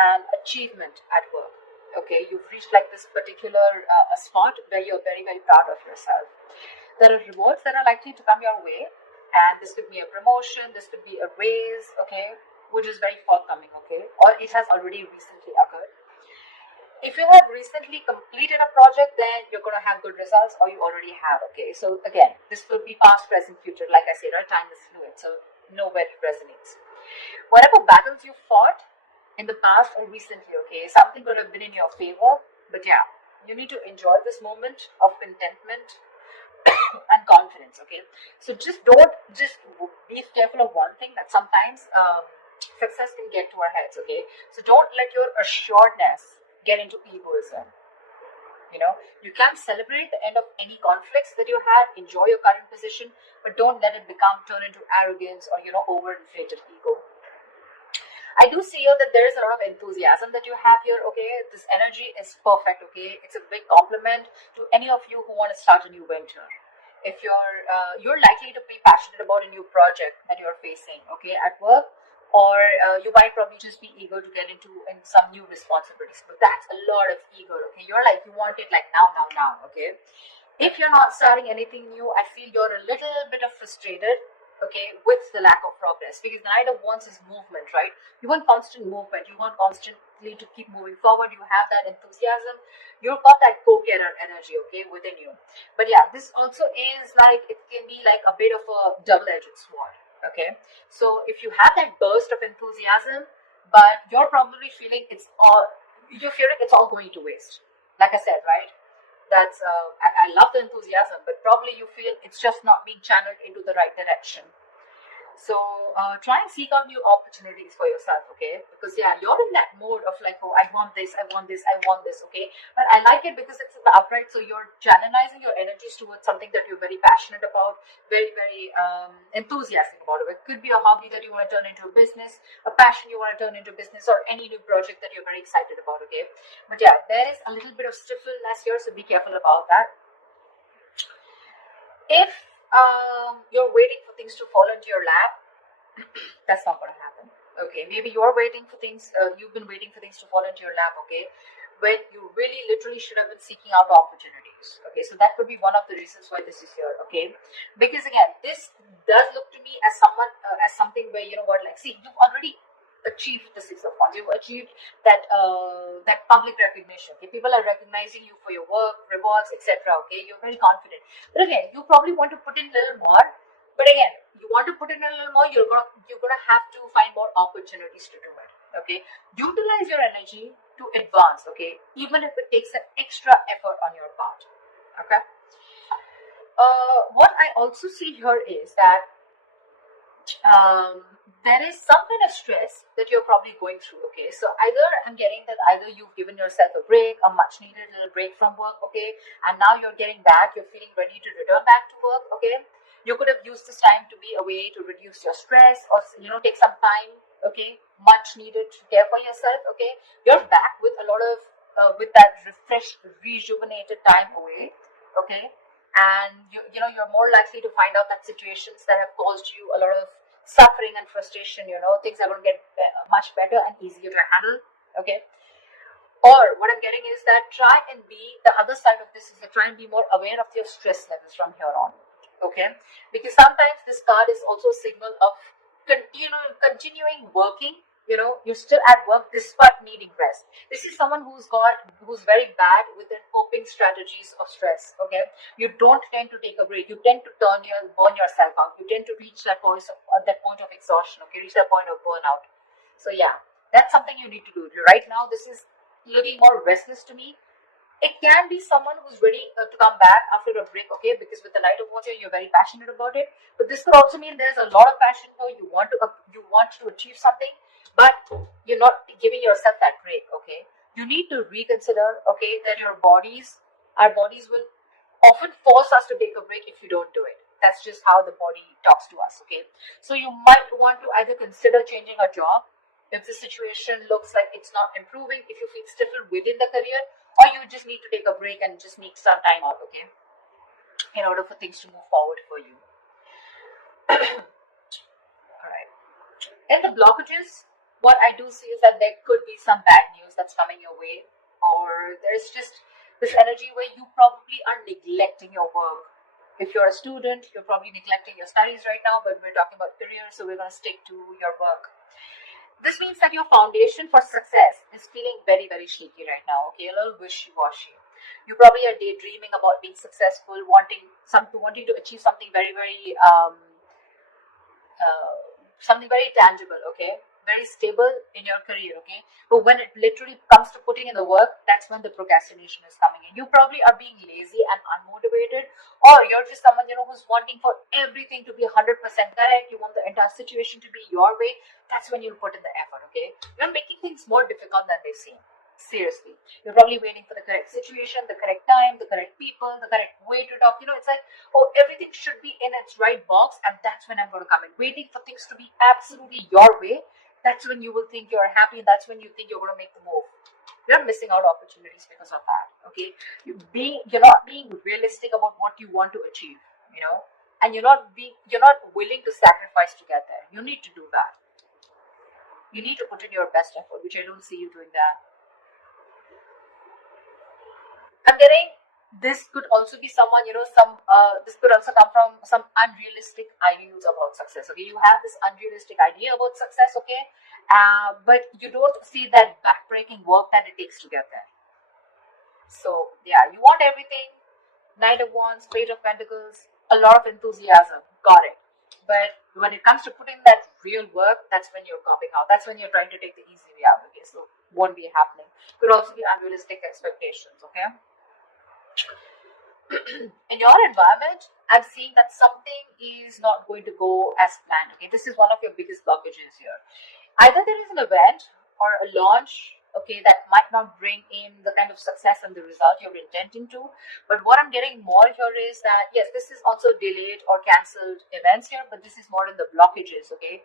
and achievement at work. Okay, you've reached like this particular spot where you're very, very proud of yourself. There are rewards that are likely to come your way, and this could be a promotion, this could be a raise, okay, which is very forthcoming, okay, or it has already recently occurred. If you have recently completed a project, then you're going to have good results, or you already have, okay. So again, this could be past, present, future. Like I said, right, time is fluid, so know where it resonates. Whatever battles you fought in the past or recently, okay, something could have been in your favor, but yeah, you need to enjoy this moment of contentment and confidence, okay. So just be careful of one thing, that sometimes success can get to our heads, okay. So don't let your assuredness get into egoism. You can celebrate the end of any conflicts that you had, enjoy your current position, but don't let it turn into arrogance or overinflated ego. I do see here that there is a lot of enthusiasm that you have here, okay. This energy is perfect, okay. It's a big compliment to any of you who want to start a new venture. If you're likely to be passionate about a new project that you're facing, okay, at work, or you might probably just be eager to get into some new responsibilities, but that's a lot of eager, okay. You're like, you want it like now, okay. If you're not starting anything new, I feel you're a little bit of frustrated, okay, with the lack of progress, because the Knight of Wands is movement, right? You want constant movement, you want constantly to keep moving forward, you have that enthusiasm, you've got that go-getter energy, okay, within you. But yeah, this also is like, it can be like a bit of a double-edged sword, okay. So if you have that burst of enthusiasm, but you're probably feeling it's all going to waste. Like I said, right, that's I love the enthusiasm, but probably you feel it's just not being channeled into the right direction. So try and seek out new opportunities for yourself, okay? Because yeah, you're in that mode of like, oh, I want this, okay? But I like it because it's in the upright, so you're channelizing your energies towards something that you're very passionate about, very, very enthusiastic about. It could be a hobby that you want to turn into a business, a passion you want to turn into business, or any new project that you're very excited about, okay? But yeah, there is a little bit of stiffness here, so be careful about that. If you're waiting for things to fall into your lap, that's not going to happen. Okay, maybe you're waiting for things, you've been waiting for things to fall into your lap, okay, when you really literally should have been seeking out opportunities. Okay, so that could be one of the reasons why this is here, okay, because again, this does look to me as something where, like, see, you've already achieved the Six of Wands. You've achieved that public recognition. Okay? People are recognizing you for your work, rewards, etc. Okay, you're very confident. But again, you probably want to put in a little more. But again, you want to put in a little more. You're gonna have to find more opportunities to do it. Okay, utilize your energy to advance. Okay, even if it takes an extra effort on your part. Okay. What I also see here is that there is some kind of stress that you're probably going through, okay. So I'm getting that either you've given yourself a break, a much needed little break from work, okay, and now you're getting back, you're feeling ready to return back to work, okay. You could have used this time to be away to reduce your stress, or take some time, okay, much needed to care for yourself, okay. You're back with a lot of with that refreshed, rejuvenated time away, okay. And you're more likely to find out that situations that have caused you a lot of suffering and frustration, things are going to get much better and easier to handle, okay. Or what I'm getting is that the other side of this is to try and be more aware of your stress levels from here on, okay, because sometimes this card is also a signal of continuing working. You're still at work despite needing rest. This is someone who's very bad with their coping strategies of stress, okay. You don't tend to take a break. You tend to burn yourself out. You tend to reach that point of exhaustion, okay, reach that point of burnout. So yeah, that's something you need to do. Right now, this is looking more restless to me. It can be someone who's ready to come back after a break, okay, because with the Knight of Wands, you're very passionate about it. But this could also mean there's a lot of passion here. You want to achieve something, but you're not giving yourself that break, okay. You need to reconsider, okay, that our bodies will often force us to take a break if you don't do it. That's just how the body talks to us, okay. So you might want to either consider changing a job if the situation looks like it's not improving, if you feel stifled within the career, or you just need to take a break and just need some time out, okay, in order for things to move forward for you. All right. And the blockages, What I do see is that there could be some bad news that's coming your way, or there's just this energy where you probably are neglecting your work. If you're a student, you're probably neglecting your studies right now, but we're talking about career, so we're going to stick to your work. This means that your foundation for success is feeling very, very shaky right now, okay? A little wishy-washy. You probably are daydreaming about being successful, wanting to achieve something very, very something very tangible, okay? Very stable in your career, okay? But when it literally comes to putting in the work, that's when the procrastination is coming in. You probably are being lazy and unmotivated, or you're just someone, who's wanting for everything to be 100% correct. You want the entire situation to be your way. That's when you'll put in the effort, okay? You're making things more difficult than they seem. Seriously, you're probably waiting for the correct situation, the correct time, the correct people, the correct way to talk. It's like, oh, everything should be in its right box, and that's when I'm going to come in. Waiting for things to be absolutely your way, that's when you will think you're happy, and that's when you think you're going to make the move. You're missing out opportunities because of that, okay? You're not being realistic about what you want to achieve, and you're not willing to sacrifice to get there. You need to do that. You need to put in your best effort, which I don't see you doing that. I'm getting this could also be someone, this could also come from some unrealistic ideals about success, okay? You have this unrealistic idea about success, okay? But you don't see that backbreaking work that it takes to get there. So, yeah, you want everything, Knight of Wands, Page of Pentacles, a lot of enthusiasm, got it. But when it comes to putting that real work, that's when you're copping out. That's when you're trying to take the easy way out, okay? So, won't be happening. Could also be unrealistic expectations, okay? In your environment, I'm seeing that something is not going to go as planned, okay? This is one of your biggest blockages here. Either there is an event or a launch, okay, that might not bring in the kind of success and the result you're intending to. But what I'm getting more here is that, yes, this is also delayed or cancelled events here, but this is more in the blockages, okay?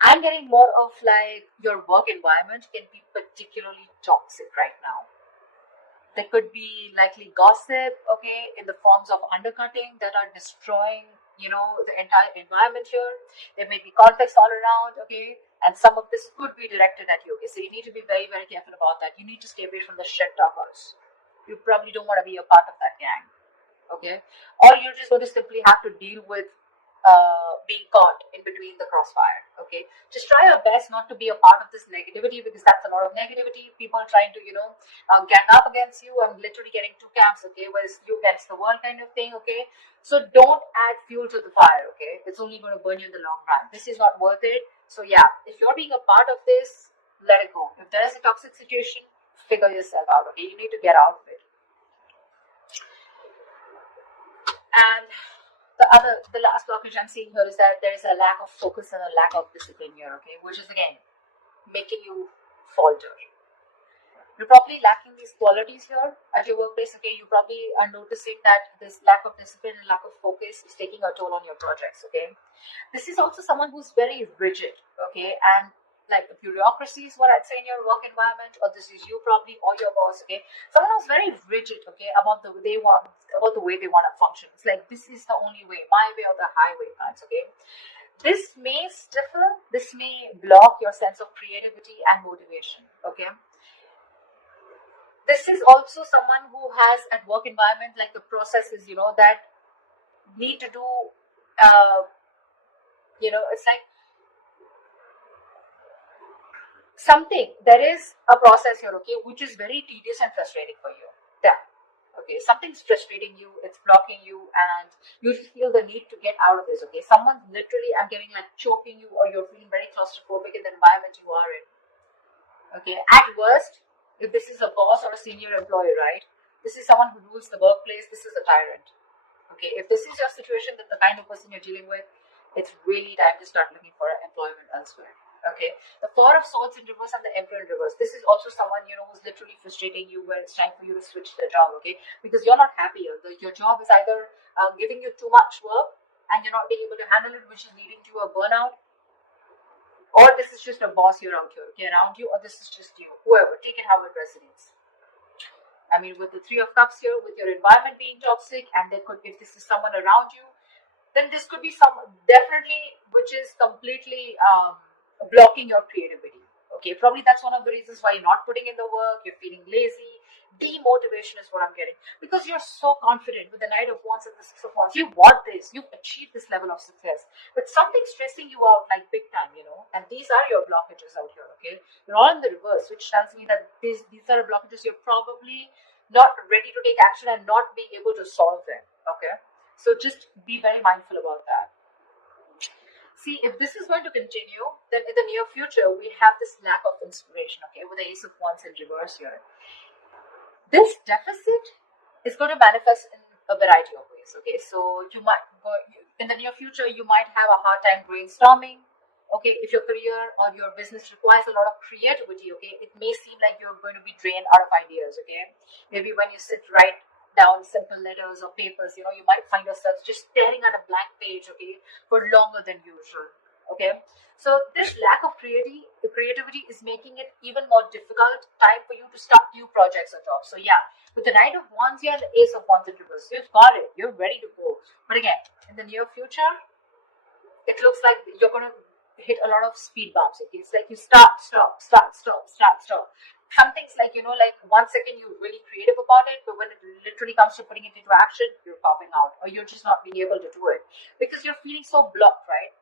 I'm getting more of like your work environment can be particularly toxic right now. There could be likely gossip, okay, in the forms of undercutting that are destroying, the entire environment here. There may be conflicts all around, okay, and some of this could be directed at you, okay. So you need to be very, very careful about that. You need to stay away from the shit talkers. You probably don't want to be a part of that gang, okay. Or you're just going to simply have to deal with being caught in between the crossfire, okay. Just try your best not to be a part of this negativity, because that's a lot of negativity. People trying to gang up against you and literally getting two camps, okay, where it's you against the world kind of thing, okay. So don't add fuel to the fire, okay. It's only going to burn you in the long run. This is not worth it. So yeah, if you're being a part of this, let it go. If there is a toxic situation, figure yourself out, okay. You need to get out of it. And the last blockage I'm seeing here is that there is a lack of focus and a lack of discipline here, okay, which is again making you falter. You're probably lacking these qualities here at your workplace, okay. You probably are noticing that this lack of discipline and lack of focus is taking a toll on your projects, okay. This is also someone who's very rigid, okay, and like the bureaucracy is what I'd say in your work environment, or this is you probably or your boss, okay. Someone who's very rigid, okay, about the way they want to function. It's like, this is the only way, my way or the highway kinds, okay. This may stifle, this may block your sense of creativity and motivation, okay. This is also someone who has at work environment like the processes, that need to do, it's like there is a process here, okay, which is very tedious and frustrating for you. Yeah. Okay, something's frustrating you, it's blocking you, and you feel the need to get out of this, okay. Someone's literally, I'm getting like choking you, or you're feeling very claustrophobic in the environment you are in. Okay, at worst, if this is a boss or a senior employee, right, this is someone who rules the workplace, this is a tyrant. Okay, if this is your situation, then the kind of person you're dealing with, it's really time to start looking for employment elsewhere. Okay, the Four of Swords in reverse and the Emperor in reverse. This is also someone, who's literally frustrating you, where it's time for you to switch the job, okay? Because you're not happy. Your job is either giving you too much work and you're not being able to handle it, which is leading to a burnout, or this is just a boss here out here, okay, around you, or this is just you. Whoever, take it how it resonates. I mean, with the Three of Cups here, with your environment being toxic, and if this is someone around you, then this could be some definitely which is completely blocking your creativity. Okay, probably that's one of the reasons why you're not putting in the work, you're feeling lazy. Demotivation is what I'm getting, because you're so confident with the Knight of Wands and the Six of Wands. You want this, you've achieved this level of success, but something's stressing you out like big time, and these are your blockages out here. Okay, you're all in the reverse, which tells me that these are blockages you're probably not ready to take action and not being able to solve them. Okay, so just be very mindful about that. See, if this is going to continue, then in the near future, we have this lack of inspiration, okay, with the Ace of Wands in reverse here. This deficit is going to manifest in a variety of ways, okay? So you might, in the near future, you might have a hard time brainstorming, okay? If your career or your business requires a lot of creativity, okay, it may seem like you're going to be drained out of ideas, okay? Maybe when you write down simple letters or papers, you might find yourself just staring at a blank page, okay, for longer than usual, okay? So this lack of creativity is making it even more difficult time for you to start new projects or jobs. So yeah, with the Knight of Wands here and the Ace of Wands in reverse, you've got it, you're ready to go. But again, in the near future, it looks like you're going to hit a lot of speed bumps, okay? It's like you start, stop. Some things like, like 1 second you're really creative about it, but when it literally comes to putting it into action, you're popping out, or you're just not being able to do it because you're feeling so blocked, right?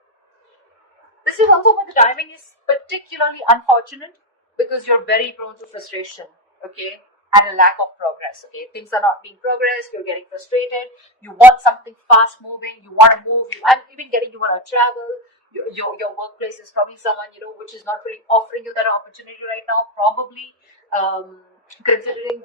This is also where the timing is particularly unfortunate, because you're very prone to frustration, okay, and a lack of progress, okay? Things are not being progressed, you're getting frustrated, you want something fast moving, you want to move, I'm even getting you want to travel. Your workplace is probably someone, which is not really offering you that opportunity right now, probably considering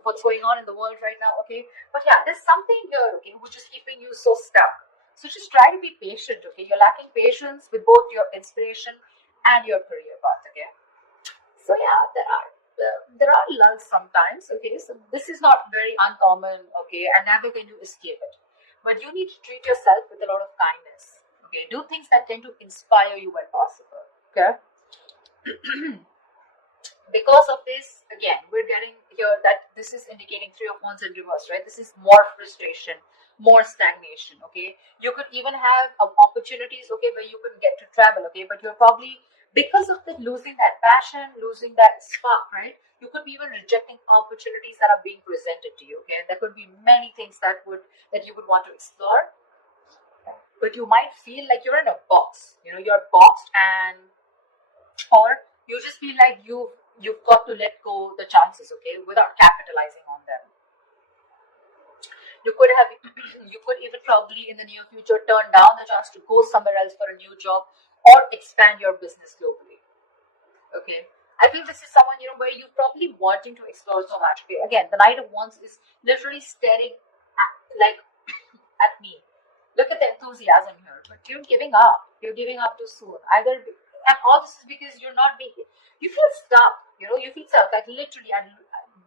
what's going on in the world right now, okay? But yeah, there's something here, okay, which is keeping you so stuck. So just try to be patient, okay? You're lacking patience with both your inspiration and your career path, okay? So yeah, there are lulls sometimes, okay? So this is not very uncommon, okay? And neither can you escape it. But you need to treat yourself with a lot of kindness, okay? Do things that tend to inspire you when possible, okay? Because of this, again, we're getting here that this is indicating Three of Wands in reverse, right? This is more frustration, more stagnation, okay? You could even have opportunities, okay, where you can get to travel, okay? But you're probably, because of the losing that passion, losing that spark, right? You could be even rejecting opportunities that are being presented to you, okay? There could be many things that you would want to explore, but you might feel like you're in a box, you're boxed, or you just feel like you've got to let go the chances, okay, without capitalizing on them. You could even probably in the near future turn down the chance to go somewhere else for a new job or expand your business globally, okay? I feel this is someone, where you're probably wanting to explore so much, okay? Again, the Knight of Wands is literally staring at me. Look at the enthusiasm here, but you're giving up. You're giving up too soon. And all this is because you feel stuck, you feel stuck, like literally, and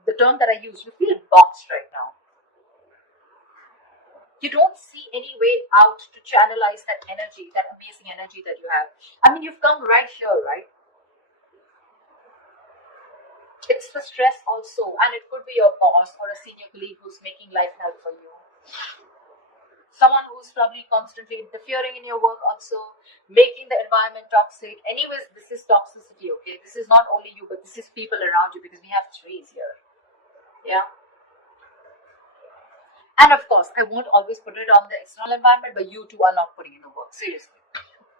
the term that I use, you feel boxed right now. You don't see any way out to channelize that energy, that amazing energy that you have. I mean, you've come right here, right? It's the stress also, and it could be your boss or a senior colleague who's making life hell for you. Someone who's probably constantly interfering in your work, also making the environment toxic. Anyways, this is toxicity, okay? This is not only you, but this is people around you, because we have trees here. Yeah. And of course, I won't always put it on the external environment, but you too are not putting in the work. Seriously.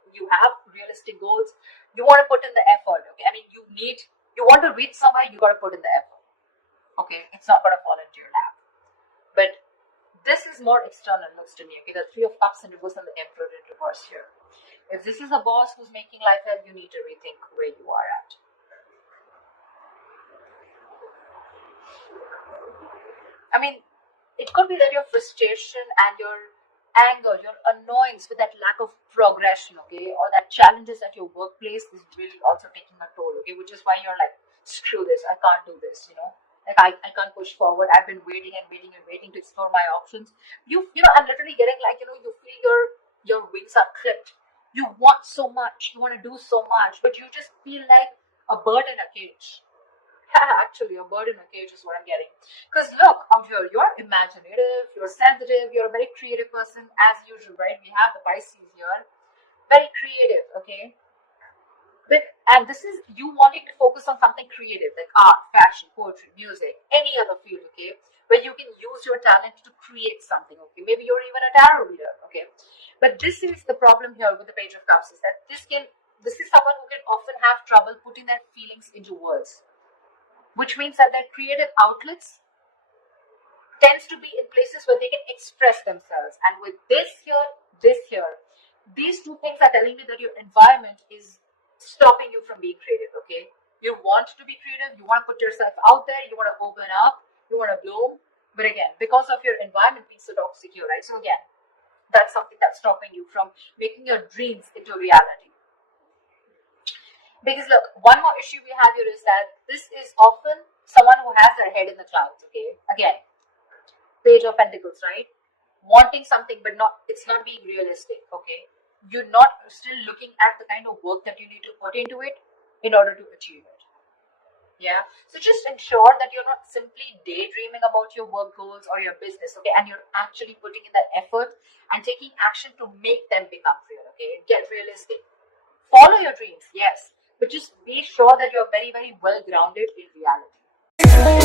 You have realistic goals. You want to put in the effort, okay? I mean, you want to reach somewhere, you got to put in the effort. Okay? It's not going to fall into your lap. But this is more external, looks to me, okay? The Three of Cups in reverse and the Emperor in reverse here. If this is a boss who's making life hell, you need to rethink where you are at. I mean, it could be that your frustration and your anger, your annoyance with that lack of progression, okay, or that challenges at your workplace is really also taking a toll, okay, which is why you're like, screw this, I can't do this, like I can't push forward. I've been waiting to explore my options. I'm literally getting like, you feel your wings are clipped. You want so much, you want to do so much, but you just feel like a bird in a cage. Actually, a bird in a cage is what I'm getting. Because look, out here, you're imaginative, you're sensitive, you're a very creative person, as usual, right? We have the Pisces here. Very creative, okay? And this is you wanting to focus on something creative like art, fashion, poetry, music, any other field, okay, where you can use your talent to create something, okay. Maybe you're even a tarot reader, okay. But this is the problem here with the Page of Cups is that this is someone who can often have trouble putting their feelings into words, which means that their creative outlets tends to be in places where they can express themselves. And with this here, these two things are telling me that your environment is stopping you from being creative, okay? You want to be creative, you want to put yourself out there, you want to open up, you want to bloom. But again, because of your environment being so toxic here, right? So again, that's something that's stopping you from making your dreams into reality. Because look, one more issue we have here is that this is often someone who has their head in the clouds, okay? Again, Page of Pentacles, right? Wanting something, but it's not being realistic, okay? You're not still looking at the kind of work that you need to put into it in order to achieve it. Yeah. So just ensure that you're not simply daydreaming about your work goals or your business, okay? And you're actually putting in the effort and taking action to make them become real, okay? Get realistic. Follow your dreams, yes, but just be sure that you're very, very well grounded in reality.